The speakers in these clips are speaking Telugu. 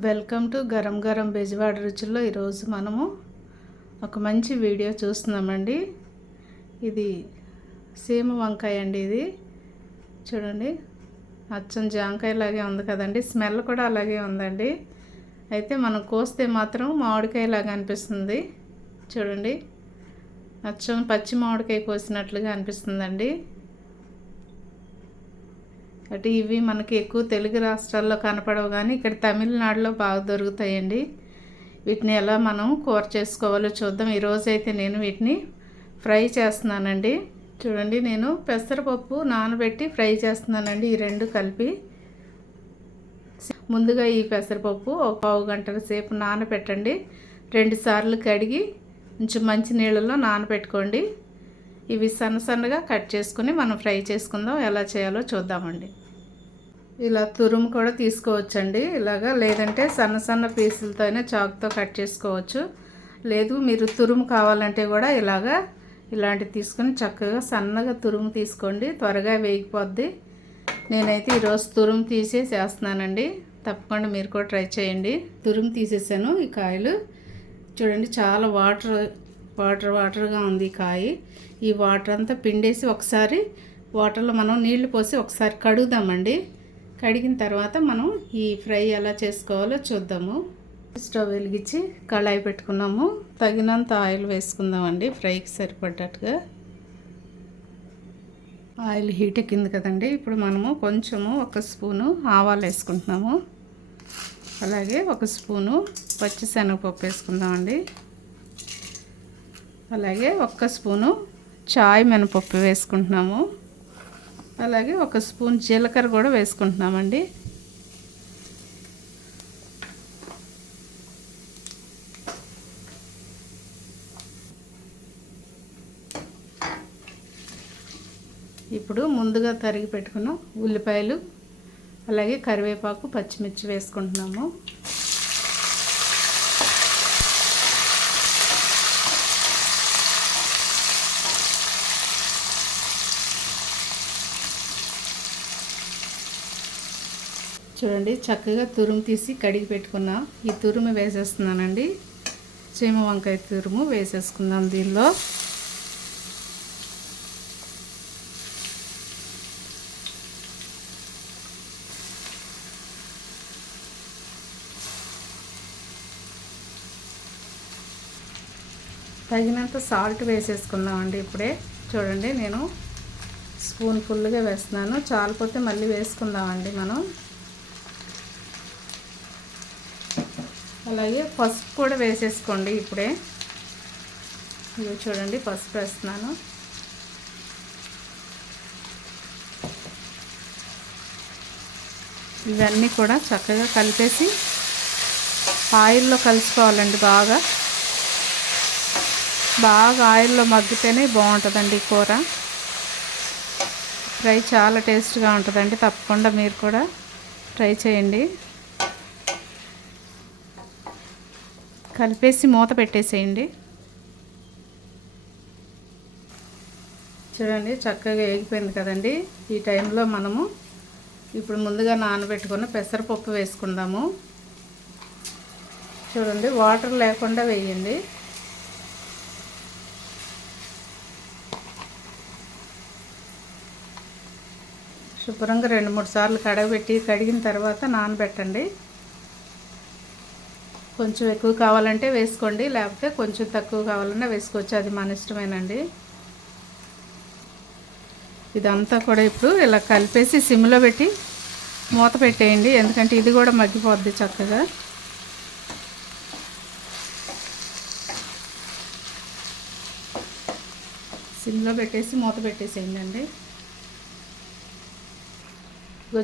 వెల్కమ్ టు గరం గరం బెజవాడ రుచుల్లో. ఈరోజు మనము ఒక మంచి వీడియో చూస్తున్నామండి. ఇది సీమ వంకాయ అండి. ఇది చూడండి, అచ్చం జాంకాయ లాగే ఉంది కదండి. స్మెల్ కూడా అలాగే ఉందండి. అయితే మనం కోస్తే మాత్రం మామిడికాయ లాగా అనిపిస్తుంది. చూడండి, అచ్చం పచ్చి మామిడికాయ కోసినట్లుగా అనిపిస్తుందండి. అంటే ఇవి మనకి ఎక్కువ తెలుగు రాష్ట్రాల్లో కనపడవు, కానీ ఇక్కడ తమిళనాడులో బాగా దొరుకుతాయండి. వీటిని ఎలా మనం కూర చేసుకోవాలో చూద్దాం. ఈరోజైతే నేను వీటిని ఫ్రై చేస్తున్నానండి. చూడండి, నేను పెసరపప్పు నానబెట్టి ఫ్రై చేస్తున్నానండి. ఈ రెండు కలిపి ముందుగా ఈ పెసరపప్పు ఒక పావు గంటల సేపు నానబెట్టండి. 2 సార్లు కడిగి కొంచెం మంచి నీళ్ళలో నానబెట్టుకోండి. ఇవి సన్నగా కట్ చేసుకుని మనం ఫ్రై చేసుకుందాం. ఎలా చేయాలో చూద్దామండి. ఇలా తురుము కూడా తీసుకోవచ్చండి ఇలాగా, లేదంటే సన్న పీసులతో అయినా చాకుతో కట్ చేసుకోవచ్చు. లేదు మీరు తురుము కావాలంటే కూడా ఇలాంటివి తీసుకొని చక్కగా సన్నగా తురుము తీసుకోండి, త్వరగా వేగిపోద్ది. నేనైతే ఈరోజు తురుము తీసేసేస్తున్నానండి. తప్పకుండా మీరు కూడా ట్రై చేయండి. తురుము తీసేసాను. ఈ కాయలు చూడండి, చాలా వాటర్గా ఉంది ఈ కాయ. ఈ వాటర్ అంతా పిండేసి ఒకసారి వాటర్లో మనం నీళ్లు పోసి ఒకసారి కడుగుదామండి. కడిగిన తర్వాత మనం ఈ ఫ్రై ఎలా చేసుకోవాలో చూద్దాము. స్టవ్ వెలిగించి కళాయి పెట్టుకున్నాము. తగినంత ఆయిల్ వేసుకుందామండి. ఫ్రైకి సరిపడ్డట్టుగా ఆయిల్ హీట్ ఎక్కింది కదండి. ఇప్పుడు మనము కొంచెము 1 స్పూను ఆవాలు వేసుకుంటున్నాము. అలాగే 1 స్పూను పచ్చిశనగపప్పు వేసుకుందామండి. అలాగే 1 స్పూను చాయ్ మినపప్పు వేసుకుంటున్నాము. అలాగే 1 స్పూన్ జీలకర్ర కూడా వేసుకుంటున్నామండి. ఇప్పుడు ముందుగా తరిగి పెట్టుకున్న ఉల్లిపాయలు, అలాగే కరివేపాకు, పచ్చిమిర్చి వేసుకుంటున్నాము. చూడండి, చక్కగా తురుము తీసి కడిగి పెట్టుకున్న ఈ తురుము వేసేస్తున్నానండి. సీమ వంకాయ తురుము వేసేసుకుందాం దీనిలో. తగినంత సాల్ట్ వేసేసుకుందామండి. ఇప్పుడే చూడండి, నేను స్పూన్ ఫుల్గా వేస్తున్నాను. చాలిపోతే మళ్ళీ వేసుకుందామండి మనం. అలాగే పసుపు కూడా వేసేసుకోండి ఇప్పుడే. ఇవి చూడండి, పసుపు వేస్తున్నాను. ఇవన్నీ కూడా చక్కగా కలిపేసి ఆయిల్లో కలుసుకోవాలండి. బాగా ఆయిల్లో మగ్గితేనే బాగుంటుందండి ఈ కూర. ఫ్రై చాలా టేస్ట్గా ఉంటుందండి. తప్పకుండా మీరు కూడా ట్రై చేయండి. కలిపేసి మూత పెట్టేసేయండి. చూడండి, చక్కగా వేగిపోయింది కదండి. ఈ టైంలో మనము ఇప్పుడు ముందుగా నానబెట్టుకున్న పెసరపప్పు వేసుకుందాము. చూడండి, వాటర్ లేకుండా వేయండి. శుభ్రంగా 2-3 సార్లు కడిగిన తర్వాత నానబెట్టండి. కొంచెం ఎక్కువ కావాలంటే వేసుకోండి, లేకపోతే కొంచెం తక్కువ కావాలన్నా వేసుకోవచ్చు. అది మన ఇష్టమేనండి. ఇదంతా కూడా ఇప్పుడు ఇలా కలిపేసి సిమ్లో పెట్టి మూత పెట్టేయండి. ఎందుకంటే ఇది కూడా మగ్గిపోద్ది చక్కగా. సిమ్లో పెట్టేసి మూత పెట్టేసేయండి అండి.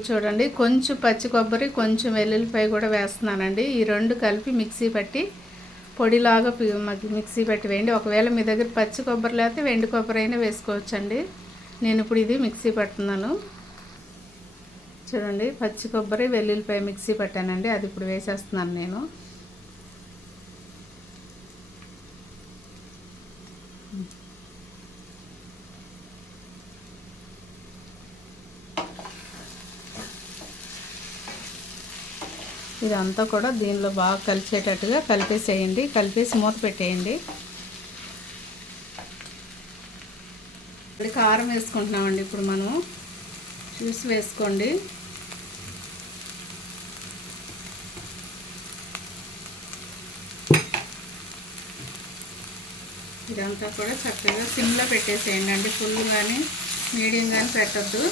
చూడండి, కొంచెం పచ్చి కొబ్బరి, కొంచెం వెల్లుల్లిపాయ కూడా వేస్తున్నానండి. ఈ రెండు కలిపి మిక్సీ పట్టి పొడిలాగా మిక్సీ పట్టి వేయండి. ఒకవేళ మీ దగ్గర పచ్చి కొబ్బరి లేకపోతే వెండి కొబ్బరి అయినా వేసుకోవచ్చండి. నేను ఇప్పుడు ఇది మిక్సీ పడుతున్నాను. చూడండి, పచ్చి కొబ్బరి, వెల్లుల్లిపాయ మిక్సీ పట్టానండి. అది ఇప్పుడు వేసేస్తున్నాను నేను. ఇదంతా కూడా దీనిలో బాగా కలిసేటట్టుగా కలిపేసేయండి. కలిపేసి మూత పెట్టేయండి. కారం వేసుకుంటున్నామండి. ఇప్పుడు మనం చూసి వేసుకోండి. ఇదంతా కూడా చక్కగా సిమ్లో పెట్టేసేయండి అండి. ఫుల్ కానీ మీడియం కానీ పెట్టద్దు.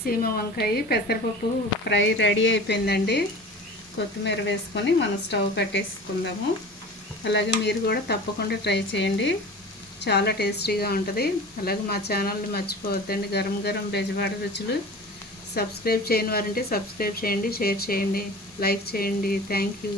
సీమ వంకాయ పెసరపప్పు ఫ్రై రెడీ అయిపోయిందండి. కొత్తిమీర వేసుకొని మనం స్టవ్ కట్టేసుకుందాము. అలాగే మీరు కూడా తప్పకుండా ట్రై చేయండి, చాలా టేస్టీగా ఉంటుంది. అలాగే మా ఛానల్ని మర్చిపోవద్దండి. గరం గరం బెజవాడ రుచులు. సబ్స్క్రైబ్ చేయని వారంటే సబ్స్క్రైబ్ చేయండి, షేర్ చేయండి, లైక్ చేయండి. Thank you.